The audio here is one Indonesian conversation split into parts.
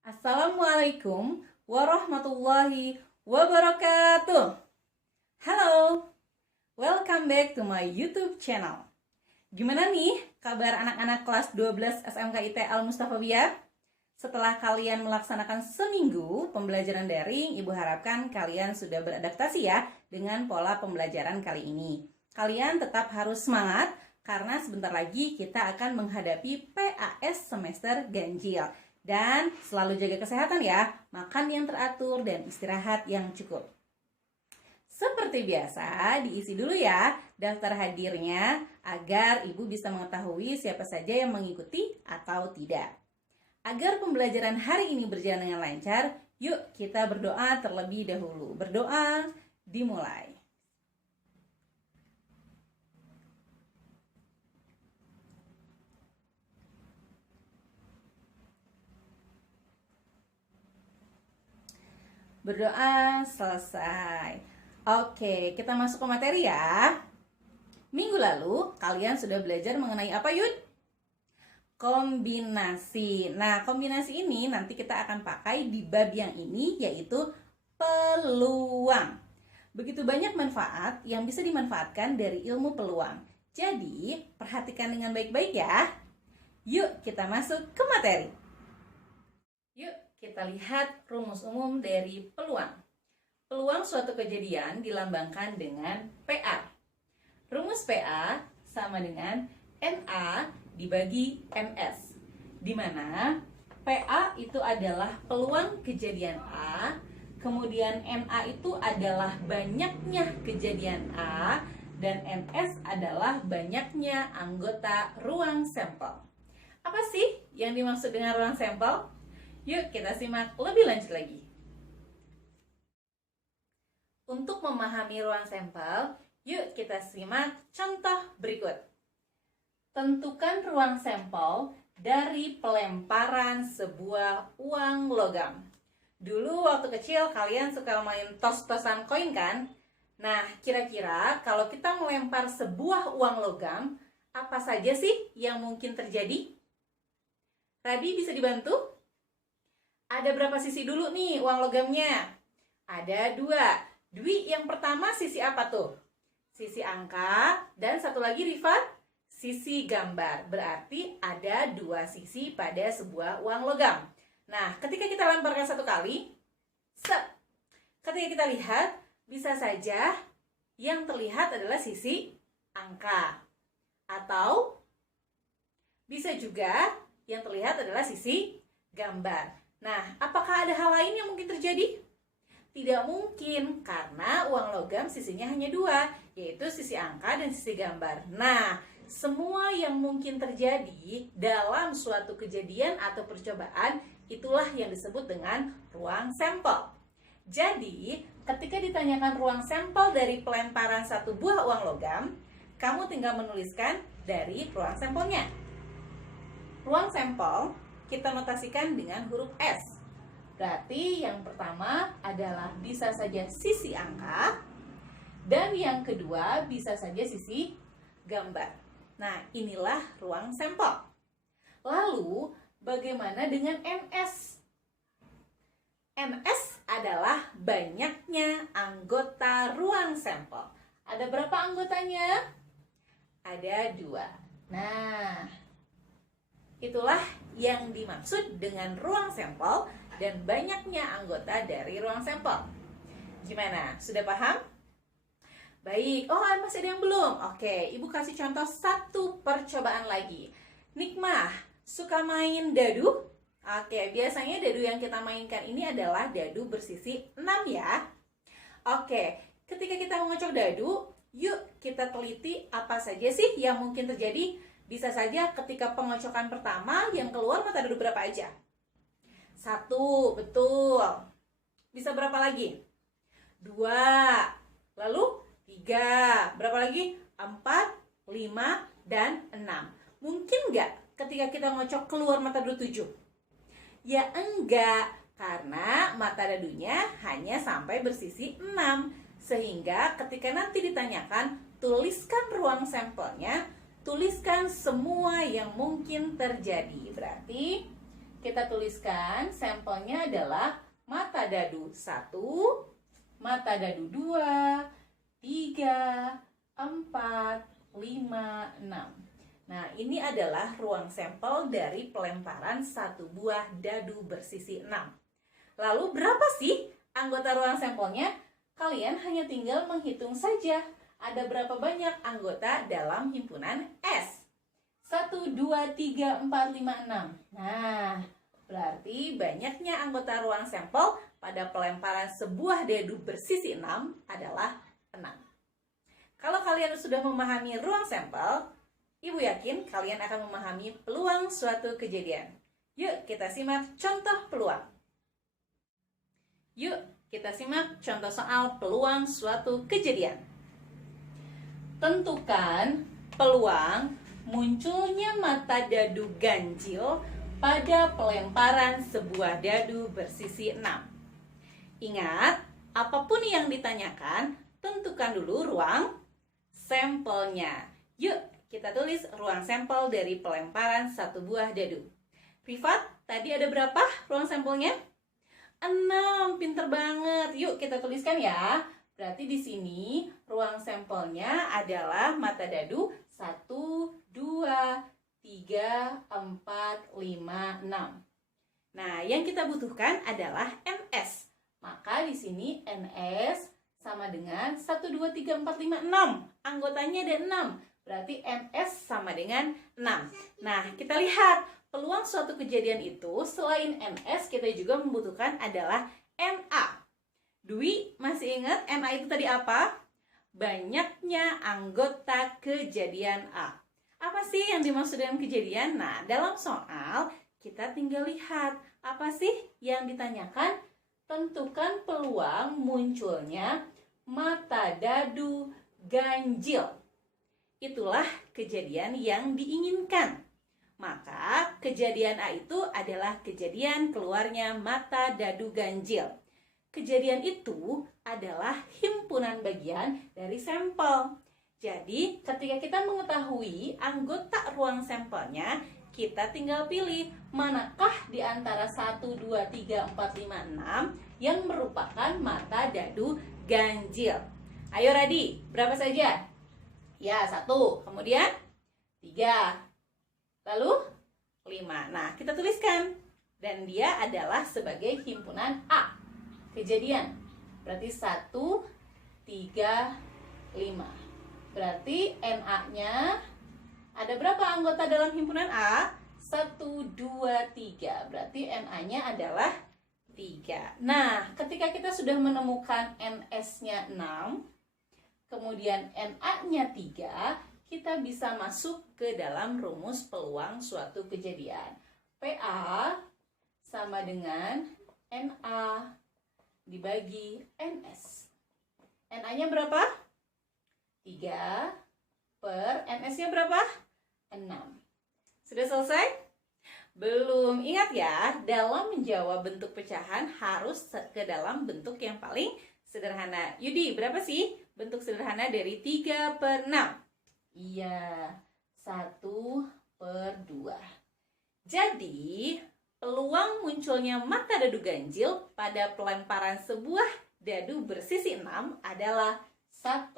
Assalamualaikum warahmatullahi wabarakatuh. Halo, welcome back to my YouTube channel. Gimana nih kabar anak-anak kelas 12 SMKIT Al Mustafawiyah? Setelah kalian melaksanakan seminggu pembelajaran daring, Ibu harapkan kalian sudah beradaptasi ya dengan pola pembelajaran kali ini. Kalian tetap harus semangat karena sebentar lagi kita akan menghadapi PAS semester ganjil. Dan selalu jaga kesehatan ya, makan yang teratur dan istirahat yang cukup. Seperti biasa, diisi dulu ya daftar hadirnya agar Ibu bisa mengetahui siapa saja yang mengikuti atau tidak. Agar pembelajaran hari ini berjalan dengan lancar, yuk kita berdoa terlebih dahulu. Berdoa dimulai. Berdoa selesai. Oke, kita masuk ke materi ya. Minggu lalu kalian sudah belajar mengenai apa, Yud? Kombinasi. Nah, kombinasi ini nanti kita akan pakai di bab yang ini, yaitu peluang. Begitu banyak manfaat yang bisa dimanfaatkan dari ilmu peluang. Jadi, perhatikan dengan baik-baik ya. Yuk, kita masuk ke materi. Yuk, kita lihat rumus umum dari peluang. Peluang suatu kejadian dilambangkan dengan PA. Rumus PA sama dengan NA dibagi NS, di mana PA itu adalah peluang kejadian A, kemudian NA itu adalah banyaknya kejadian A, dan NS adalah banyaknya anggota ruang sampel. Apa sih yang dimaksud dengan ruang sampel? Yuk kita simak lebih lanjut lagi. Untuk memahami ruang sampel, yuk kita simak contoh berikut. Tentukan ruang sampel dari pelemparan sebuah uang logam. Dulu waktu kecil kalian suka main tos-tosan koin kan? Nah, kira-kira kalau kita melempar sebuah uang logam, apa saja sih yang mungkin terjadi? Rabi bisa dibantu? Ada berapa sisi dulu nih uang logamnya? Ada 2. Dwi yang pertama sisi apa tuh? Sisi angka, dan satu lagi Rifat, sisi gambar. Berarti ada 2 sisi pada sebuah uang logam. Nah, ketika kita lemparkan satu kali, ketika kita lihat, bisa saja yang terlihat adalah sisi angka. Atau bisa juga yang terlihat adalah sisi gambar. Nah, apakah ada hal lain yang mungkin terjadi? Tidak mungkin, karena uang logam sisinya hanya 2, yaitu sisi angka dan sisi gambar. Nah, semua yang mungkin terjadi dalam suatu kejadian atau percobaan, itulah yang disebut dengan ruang sampel. Jadi, ketika ditanyakan ruang sampel dari pelemparan satu buah uang logam, kamu tinggal menuliskan dari ruang sampelnya. Ruang sampel kita notasikan dengan huruf S. Berarti yang pertama adalah bisa saja sisi angka, dan yang kedua bisa saja sisi gambar. Nah, inilah ruang sampel. Lalu, bagaimana dengan NS? NS adalah banyaknya anggota ruang sampel. Ada berapa anggotanya? Ada 2. Nah, itulah yang dimaksud dengan ruang sampel dan banyaknya anggota dari ruang sampel. Gimana? Sudah paham? Baik. Oh, masih ada yang belum? Oke, Ibu kasih contoh satu percobaan lagi. Nikmah, suka main dadu? Oke, biasanya dadu yang kita mainkan ini adalah dadu bersisi 6 ya. Oke, ketika kita mengocok dadu, yuk kita teliti apa saja sih yang mungkin terjadi. Bisa saja ketika pengocokan pertama yang keluar mata dadu berapa aja? 1, betul. Bisa berapa lagi? 2. Lalu 3. Berapa lagi? 4, 5, dan 6. Mungkin nggak ketika kita ngocok keluar mata dadu 7? Ya enggak, karena mata dadunya hanya sampai bersisi 6. Sehingga ketika nanti ditanyakan, tuliskan ruang sampelnya, tuliskan semua yang mungkin terjadi. Berarti kita tuliskan sampelnya adalah mata dadu 1, mata dadu 2, 3, 4, 5, 6. Nah, ini adalah ruang sampel dari pelemparan satu buah dadu bersisi 6. Lalu berapa sih anggota ruang sampelnya? Kalian hanya tinggal menghitung saja. Ada berapa banyak anggota dalam himpunan S? 1, 2, 3, 4, 5, 6. Nah, berarti banyaknya anggota ruang sampel pada pelemparan sebuah dadu bersisi 6 adalah 6. Kalau kalian sudah memahami ruang sampel, Ibu yakin kalian akan memahami peluang suatu kejadian. Yuk kita simak contoh peluang. Yuk kita simak contoh soal peluang suatu kejadian. Tentukan peluang munculnya mata dadu ganjil pada pelemparan sebuah dadu bersisi 6. Ingat, apapun yang ditanyakan, tentukan dulu ruang sampelnya. Yuk kita tulis ruang sampel dari pelemparan satu buah dadu. Privat, tadi ada berapa ruang sampelnya? 6, pinter banget. Yuk kita tuliskan ya. Berarti di sini ruang sampelnya adalah mata dadu 1, 2, 3, 4, 5, 6. Nah, yang kita butuhkan adalah NS. Maka di sini NS sama dengan 1, 2, 3, 4, 5, 6. Anggotanya ada 6. Berarti NS sama dengan 6. Nah, kita lihat peluang suatu kejadian itu selain NS kita juga membutuhkan adalah NA. Dwi, masih ingat NA itu tadi apa? Banyaknya anggota kejadian A. Apa sih yang dimaksud dengan kejadian? Nah, dalam soal kita tinggal lihat apa sih yang ditanyakan. Tentukan peluang munculnya mata dadu ganjil. Itulah kejadian yang diinginkan. Maka kejadian A itu adalah kejadian keluarnya mata dadu ganjil. Kejadian itu adalah himpunan bagian dari sampel. Jadi ketika kita mengetahui anggota ruang sampelnya, kita tinggal pilih manakah di antara 1, 2, 3, 4, 5, 6 yang merupakan mata dadu ganjil. Ayo Radi, berapa saja? Ya, 1, kemudian 3, lalu 5. Nah, kita tuliskan. Dan dia adalah sebagai himpunan A. Kejadian. Berarti 1, 3, 5. Berarti NA-nya ada berapa anggota dalam himpunan A? 1, 2, 3. Berarti NA-nya adalah 3. Nah, ketika kita sudah menemukan NS-nya 6, kemudian NA-nya 3, kita bisa masuk ke dalam rumus peluang suatu kejadian. PA sama dengan NA dibagi NS. NA-nya berapa? 3 per NS-nya berapa? 6. Sudah selesai? Belum. Ingat ya, dalam menjawab bentuk pecahan harus ke dalam bentuk yang paling sederhana. Yudi, berapa sih bentuk sederhana dari 3 per 6? Iya, 1 per 2. Jadi, peluang munculnya mata dadu ganjil pada pelemparan sebuah dadu bersisi 6 adalah 1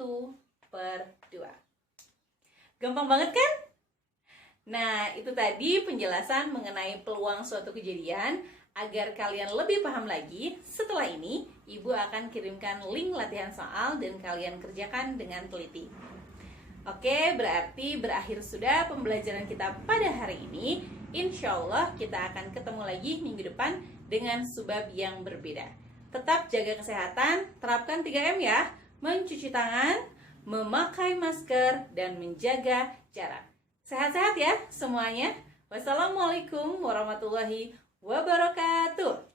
per 2. Gampang banget kan? Nah, itu tadi penjelasan mengenai peluang suatu kejadian. Agar kalian lebih paham lagi, setelah ini Ibu akan kirimkan link latihan soal dan kalian kerjakan dengan teliti. Oke, berarti berakhir sudah pembelajaran kita pada hari ini. Insya Allah kita akan ketemu lagi minggu depan dengan subbab yang berbeda. Tetap jaga kesehatan, terapkan 3M ya. Mencuci tangan, memakai masker, dan menjaga jarak. Sehat-sehat ya semuanya. Wassalamualaikum warahmatullahi wabarakatuh.